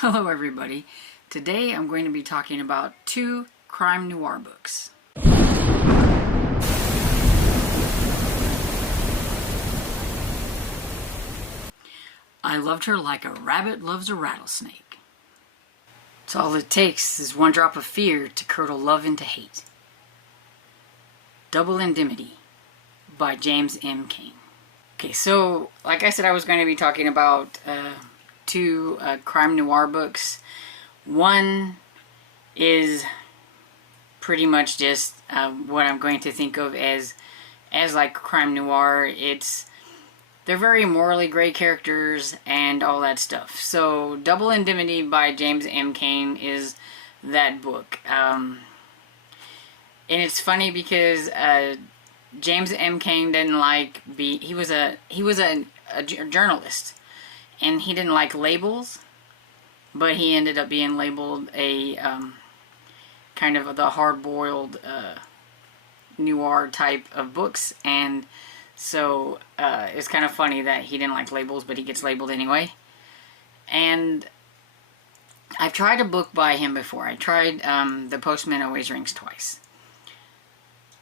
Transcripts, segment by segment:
Hello everybody. Today I'm going to be talking about 2 crime noir books. I loved her like a rabbit loves a rattlesnake. So all it takes is one drop of fear to curdle love into hate. Double Indemnity by James M. Cain. Okay, so like I said, I was going to be talking about 2 crime noir books. One is pretty much just what I'm going to think of as like crime noir. They're very morally gray characters and all that stuff. So Double Indemnity by James M. Cain is that book. And it's funny because James M. Cain didn't like he was a journalist, and he didn't like labels, but he ended up being labeled a kind of the hard-boiled noir type of books. And so it's kind of funny that he didn't like labels, but he gets labeled anyway. And I've tried a book by him before. I tried The Postman Always Rings Twice.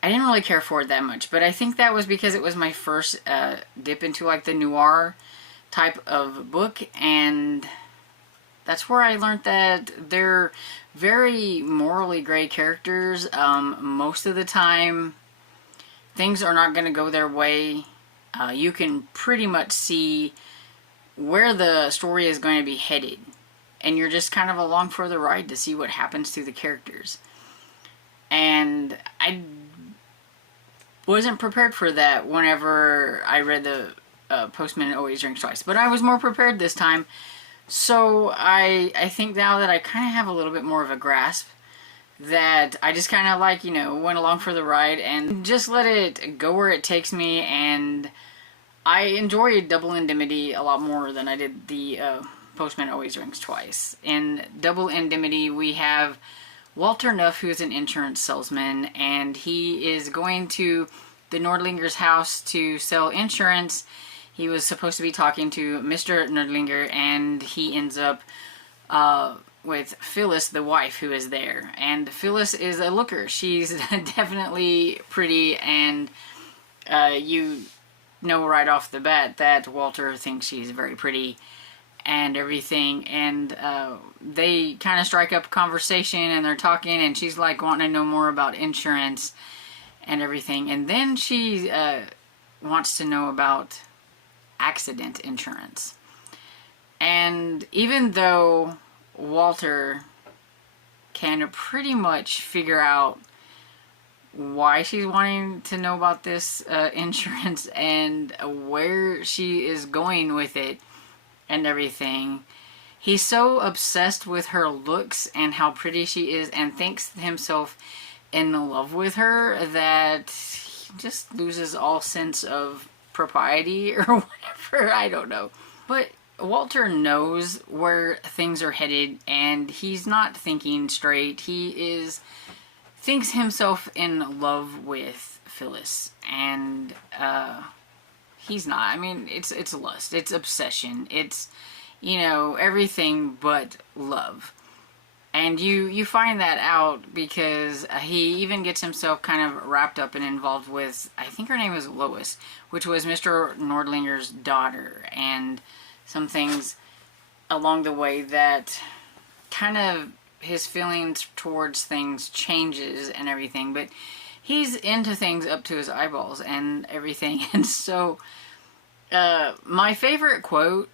I didn't really care for it that much, but I think that was because it was my first dip into like the noir type of book, and that's where I learned that they're very morally gray characters. Most of the time, things are not going to go their way. You can pretty much see where the story is going to be headed, and you're just kind of along for the ride to see what happens to the characters. And I wasn't prepared for that whenever I read The Postman Always Rings Twice, but I was more prepared this time. So I think now that I kind of have a little bit more of a grasp, that I just kind of like, went along for the ride and just let it go where it takes me. And I enjoyed Double Indemnity a lot more than I did The Postman Always Rings Twice. In Double Indemnity, we have Walter Nuff, who is an insurance salesman, and he is going to the Nordlinger's house to sell insurance. He was supposed to be talking to Mr. Nordlinger, and he ends up with Phyllis, the wife, who is there. And Phyllis is a looker. She's definitely pretty, and you know right off the bat that Walter thinks she's very pretty and everything. And they kind of strike up a conversation, and they're talking, and she's like wanting to know more about insurance and everything. And then she wants to know about accident insurance. And even though Walter can pretty much figure out why she's wanting to know about this insurance and where she is going with it and everything, he's so obsessed with her looks and how pretty she is, and thinks himself in love with her, that he just loses all sense of propriety or whatever. I don't know. But Walter knows where things are headed, and he's not thinking straight. He thinks himself in love with Phyllis, and he's not. I mean, it's lust, it's obsession, it's everything but love. And you find that out because he even gets himself kind of wrapped up and involved with, I think her name is Lois, which was Mr. Nordlinger's daughter, and some things along the way that kind of his feelings towards things changes and everything. But he's into things up to his eyeballs and everything. And so my favorite quote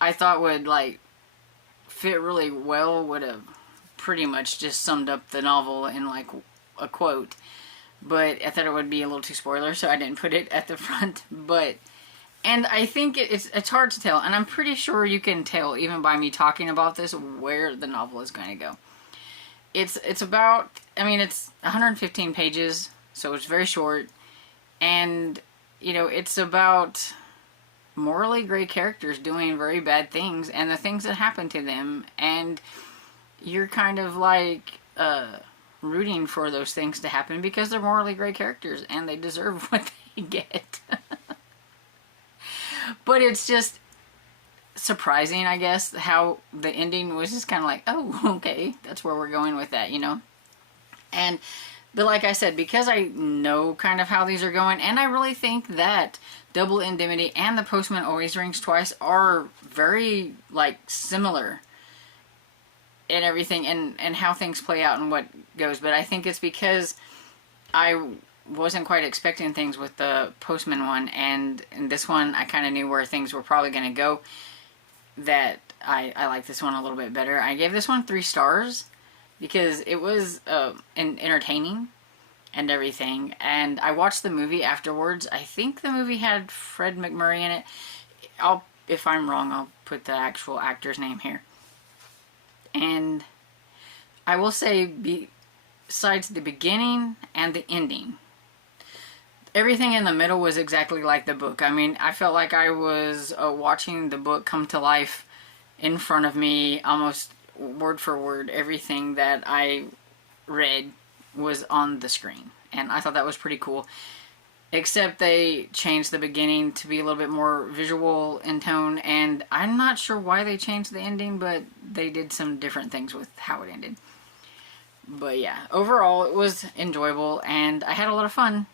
I thought would fit really well, would have pretty much just summed up the novel in a quote, but I thought it would be a little too spoiler, so I didn't put it at the front. And I think it's hard to tell, and I'm pretty sure you can tell even by me talking about this where the novel is going to go. It's about, it's 115 pages, so it's very short, and it's about morally gray characters doing very bad things and the things that happen to them, and you're kind of rooting for those things to happen because they're morally gray characters and they deserve what they get. But it's just surprising, I guess, how the ending was just kind of like, oh, okay, that's where we're going with that, you know? And, but like I said, because I know kind of how these are going, and I really think that Double Indemnity and The Postman Always Rings Twice are very, like, similar in everything and how things play out and what goes. But I think it's because I wasn't quite expecting things with the Postman one, and in this one I kind of knew where things were probably going to go, that I like this one a little bit better. I gave this one 3 stars because it was entertaining and everything, and I watched the movie afterwards. I think the movie had Fred McMurray in it. If I'm wrong, I'll put the actual actor's name here. And I will say, besides the beginning and the ending, everything in the middle was exactly like the book. I mean, I felt like I was watching the book come to life in front of me, almost word for word. Everything that I read was on the screen, and I thought that was pretty cool. Except they changed the beginning to be a little bit more visual in tone, and I'm not sure why they changed the ending, but they did some different things with how it ended. But yeah, overall it was enjoyable, and I had a lot of fun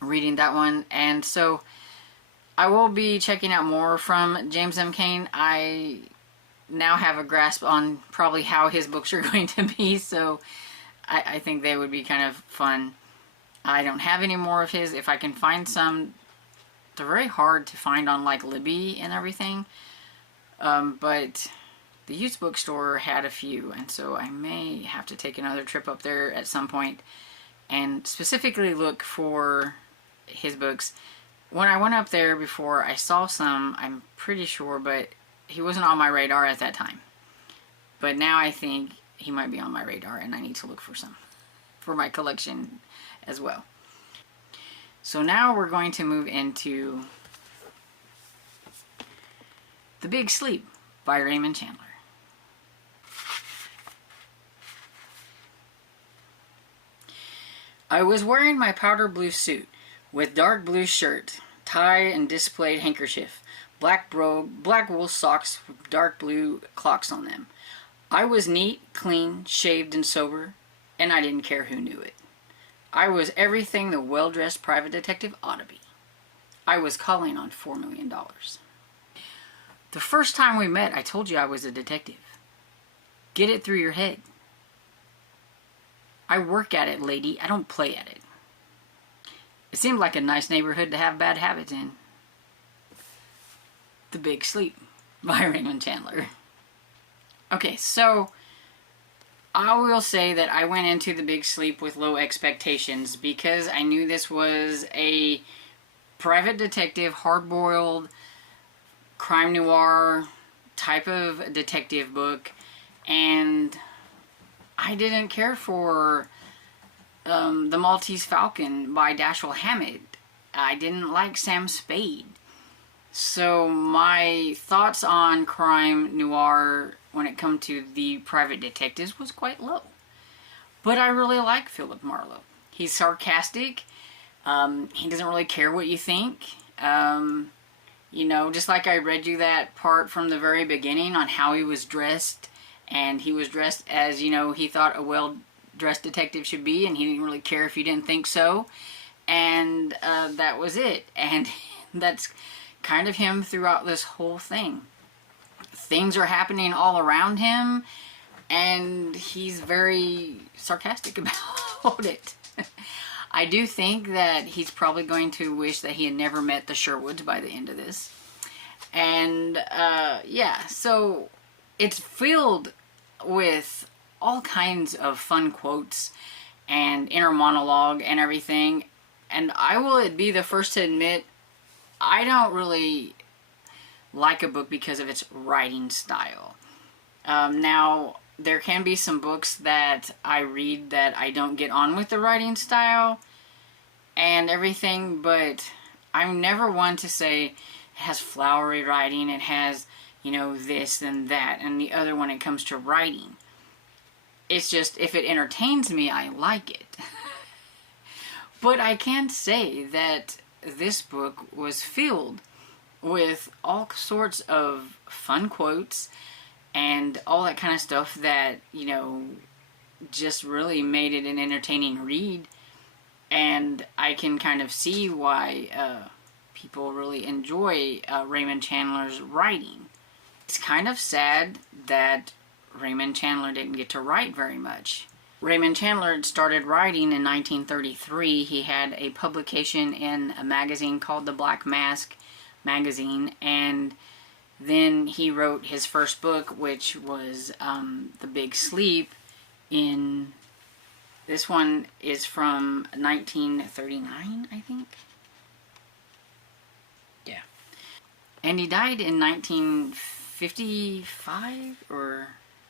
reading that one. And so I will be checking out more from James M. Cain. I now have a grasp on probably how his books are going to be, so I think they would be kind of fun. I don't have any more of his. If I can find some, they're very hard to find on like Libby and everything. But the used bookstore had a few, and so I may have to take another trip up there at some point and specifically look for his books. When I went up there before, I saw some, I'm pretty sure, but he wasn't on my radar at that time. But now I think he might be on my radar, and I need to look for some for my collection as well. So now we're going to move into The Big Sleep by Raymond Chandler. I was wearing my powder blue suit with dark blue shirt, tie and displayed handkerchief, black brogue, black wool socks with dark blue clocks on them. I was neat, clean, shaved, and sober, and I didn't care who knew it. I was everything the well-dressed private detective ought to be. I was calling on $4 million. The first time we met, I told you I was a detective. Get it through your head. I work at it, lady. I don't play at it. It seemed like a nice neighborhood to have bad habits in. The Big Sleep by Raymond Chandler. Okay, so I will say that I went into The Big Sleep with low expectations because I knew this was a private detective, hard-boiled, crime noir type of detective book, and I didn't care for The Maltese Falcon by Dashiell Hammett. I didn't like Sam Spade. So my thoughts on crime noir when it comes to the private detectives was quite low. But I really like Philip Marlowe. He's sarcastic. He doesn't really care what you think. You know, just like I read you that part from the very beginning on how he was dressed. And he was dressed as, you know, he thought a well-dressed detective should be. And he didn't really care if you didn't think so. And that was it. And that's kind of him throughout this whole thing. Things are happening all around him, and he's very sarcastic about it. I do think that he's probably going to wish that he had never met the Sherwoods by the end of this. And, yeah, so it's filled with all kinds of fun quotes and inner monologue and everything. And I will be the first to admit, I don't really like a book because of its writing style. Now, there can be some books that I read that I don't get on with the writing style and everything, but I'm never one to say it has flowery writing, it has, you know, this and that and the other when it comes to writing. It's just, if it entertains me, I like it. But I can say that this book was filled with all sorts of fun quotes and all that kind of stuff that, you know, just really made it an entertaining read. And I can kind of see why people really enjoy Raymond Chandler's writing. It's kind of sad that Raymond Chandler didn't get to write very much. Raymond Chandler started writing in 1933. He had a publication in a magazine called The Black Mask magazine, and then he wrote his first book, which was The Big Sleep. This one is from 1939, I think. Yeah. And he died in 1955, or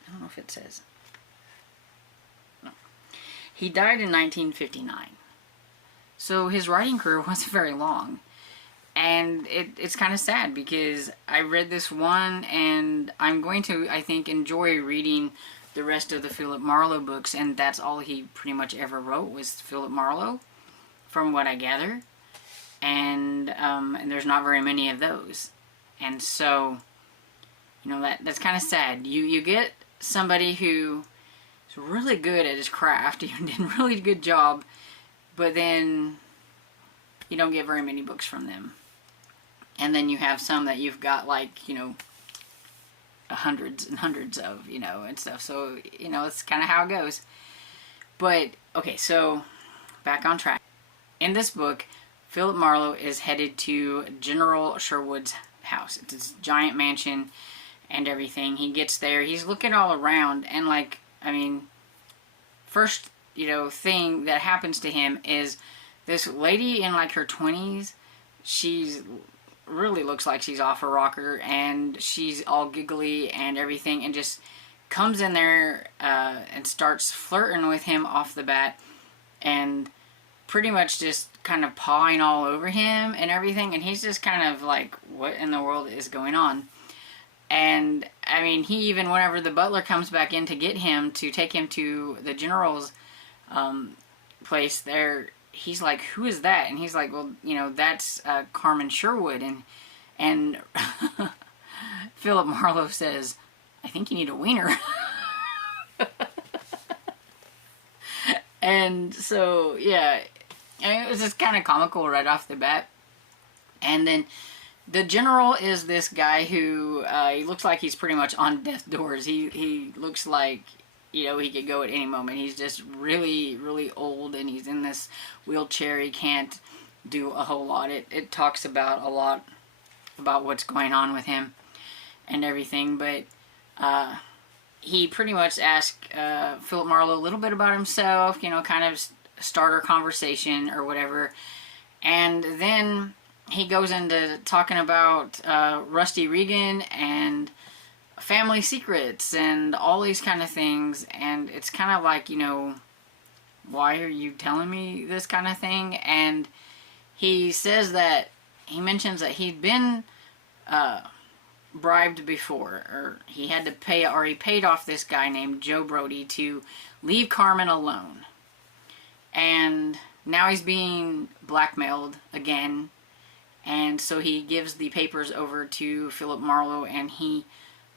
I don't know if it says. No. He died in 1959. So his writing career wasn't very long. And it's kind of sad because I read this one and I'm going to, I think, enjoy reading the rest of the Philip Marlowe books, and that's all he pretty much ever wrote was Philip Marlowe, from what I gather. And there's not very many of those. And so, you know, that's kind of sad. You get somebody who is really good at his craft, he did a really good job, but then you don't get very many books from them. And then you have some that you've got, like, you know, hundreds and hundreds of, you know, and stuff. So, you know, it's kind of how it goes. But, okay, so back on track. In this book, Philip Marlowe is headed to General Sherwood's house. It's this giant mansion and everything. He gets there, he's looking all around, and, like, I mean, first, you know, thing that happens to him is this lady in, like, her 20s. She's really looks like she's off her rocker, and she's all giggly and everything, and just comes in there and starts flirting with him off the bat, and pretty much just kind of pawing all over him and everything, and he's just kind of like, what in the world is going on? And I mean, he even, whenever the butler comes back in to get him, to take him to the general's place there, he's like, who is that? And he's like, well, you know, that's Carmen Sherwood. And Philip Marlowe says, I think you need a wiener. And so, yeah, I mean, it was just kind of comical right off the bat. And then the general is this guy who, he looks like he's pretty much on death's doors. He looks like, you know, he could go at any moment. He's just really, really old, and he's in this wheelchair. He can't do a whole lot. It talks about a lot about what's going on with him and everything, but he pretty much asked Philip Marlowe a little bit about himself, you know, kind of start a conversation or whatever, and then he goes into talking about Rusty Regan and family secrets and all these kind of things, and it's kind of like, you know, why are you telling me this kind of thing? And he says that, he mentions that he'd been bribed before, or he had to pay, or he paid off this guy named Joe Brody to leave Carmen alone, and now he's being blackmailed again. And so he gives the papers over to Philip Marlowe, and he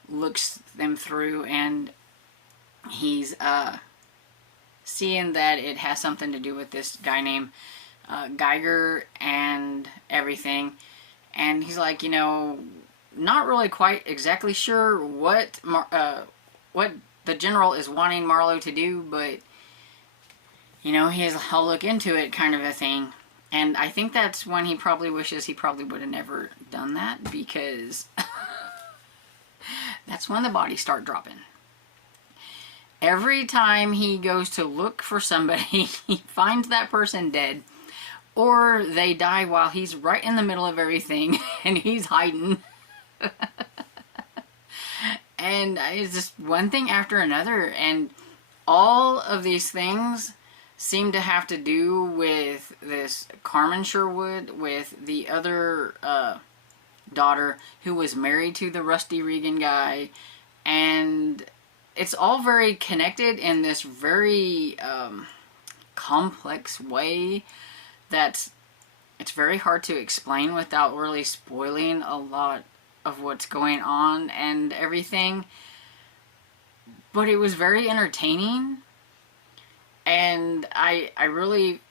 looks them through, and he's seeing that it has something to do with this guy named Geiger and everything. And he's like, you know, not really quite exactly sure what the general is wanting Marlowe to do, but, you know, I'll look into it kind of a thing. And I think that's when he probably wishes he probably would have never done that, because that's when the bodies start dropping. Every time he goes to look for somebody, he finds that person dead, or they die while he's right in the middle of everything and he's hiding. And it's just one thing after another, and all of these things seem to have to do with this Carmen Sherwood, with the other daughter who was married to the Rusty Regan guy, and it's all very connected in this very complex way that's it's very hard to explain without really spoiling a lot of what's going on and everything. But it was very entertaining. And I really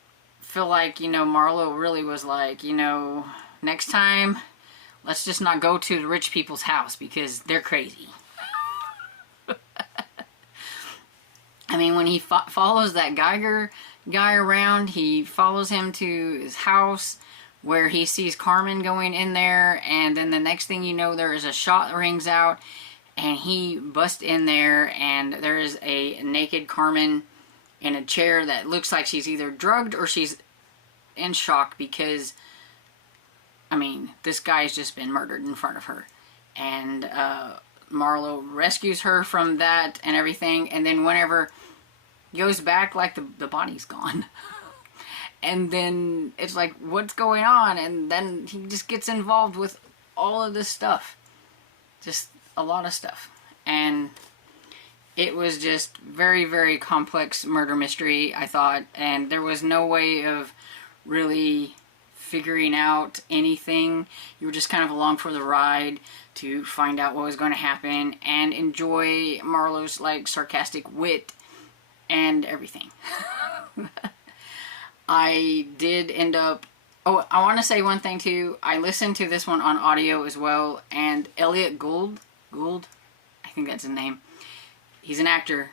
feel like, you know, Marlo really was like, you know, next time, let's just not go to the rich people's house because they're crazy. I mean, when he follows that Geiger guy around, he follows him to his house where he sees Carmen going in there, and then the next thing you know, there is a shot that rings out, and he busts in there, and there is a naked Carmen in a chair that looks like she's either drugged or she's in shock because, I mean, this guy's just been murdered in front of her. And Marlo rescues her from that and everything, and then whenever he goes back, like the body's gone. And then it's like, what's going on? And then he just gets involved with all of this stuff. Just a lot of stuff. And it was just very, very complex murder mystery, I thought. And there was no way of really figuring out anything. You were just kind of along for the ride to find out what was going to happen and enjoy Marlo's like sarcastic wit and everything. I did end up, oh, I want to say one thing too. I listened to this one on audio as well, and Elliot Gould, I think that's his name. He's an actor.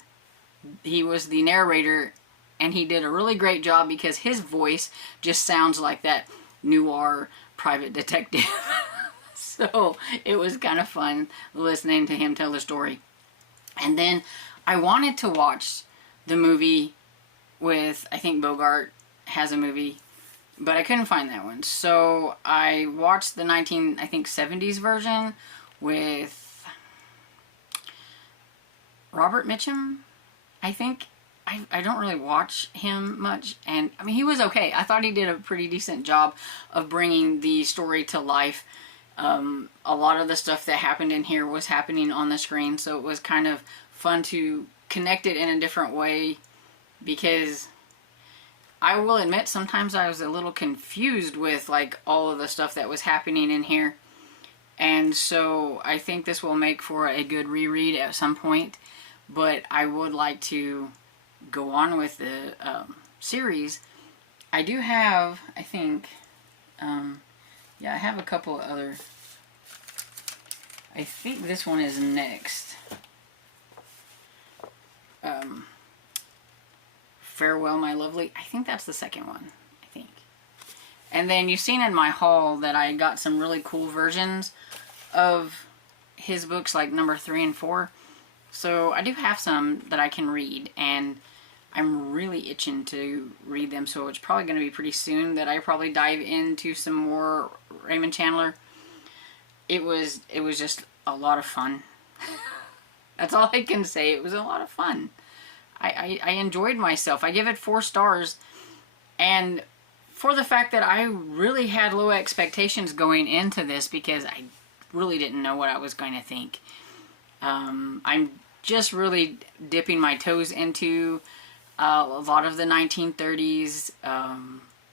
He was the narrator, and he did a really great job because his voice just sounds like that noir private detective. So it was kind of fun listening to him tell the story. And then I wanted to watch the movie with, I think Bogart has a movie, but I couldn't find that one. So I watched the 70s version with Robert Mitchum, I think. I don't really watch him much, and I mean, he was okay. I thought he did a pretty decent job of bringing the story to life. A lot of the stuff that happened in here was happening on the screen, so it was kind of fun to connect it in a different way, because I will admit sometimes I was a little confused with like all of the stuff that was happening in here. And so I think this will make for a good reread at some point, but I would like to go on with the series. I do have, I think, yeah, I have a couple of other. I think this one is next. Farewell, My Lovely. I think that's the second one, I think. And then you've seen in my haul that I got some really cool versions of his books, like number 3 and 4. So I do have some that I can read, and I'm really itching to read them, so it's probably going to be pretty soon that I probably dive into some more Raymond Chandler. It was just a lot of fun. That's all I can say. It was a lot of fun. I enjoyed myself. I give it 4 stars, and for the fact that I really had low expectations going into this because I really didn't know what I was going to think. I'm just really dipping my toes into a lot of the 1930s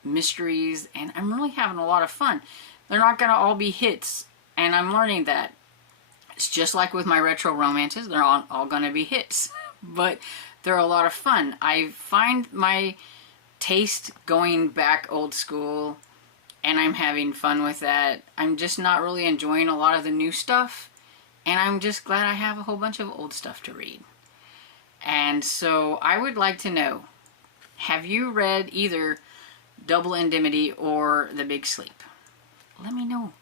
mysteries, and I'm really having a lot of fun. They're not going to all be hits, and I'm learning that. It's just like with my retro romances, they're all going to be hits, but they're a lot of fun. I find my taste going back old school, and I'm having fun with that. I'm just not really enjoying a lot of the new stuff, and I'm just glad I have a whole bunch of old stuff to read. And so I would like to know, have you read either Double Indemnity or The Big Sleep? Let me know.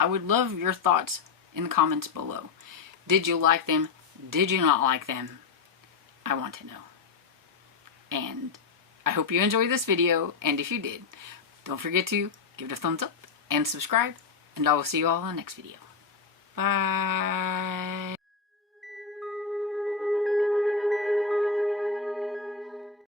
I would love your thoughts in the comments below. Did you like them? Did you not like them? I want to know. And I hope you enjoyed this video, and if you did, don't forget to give it a thumbs up and subscribe, and I will see you all in the next video. Bye.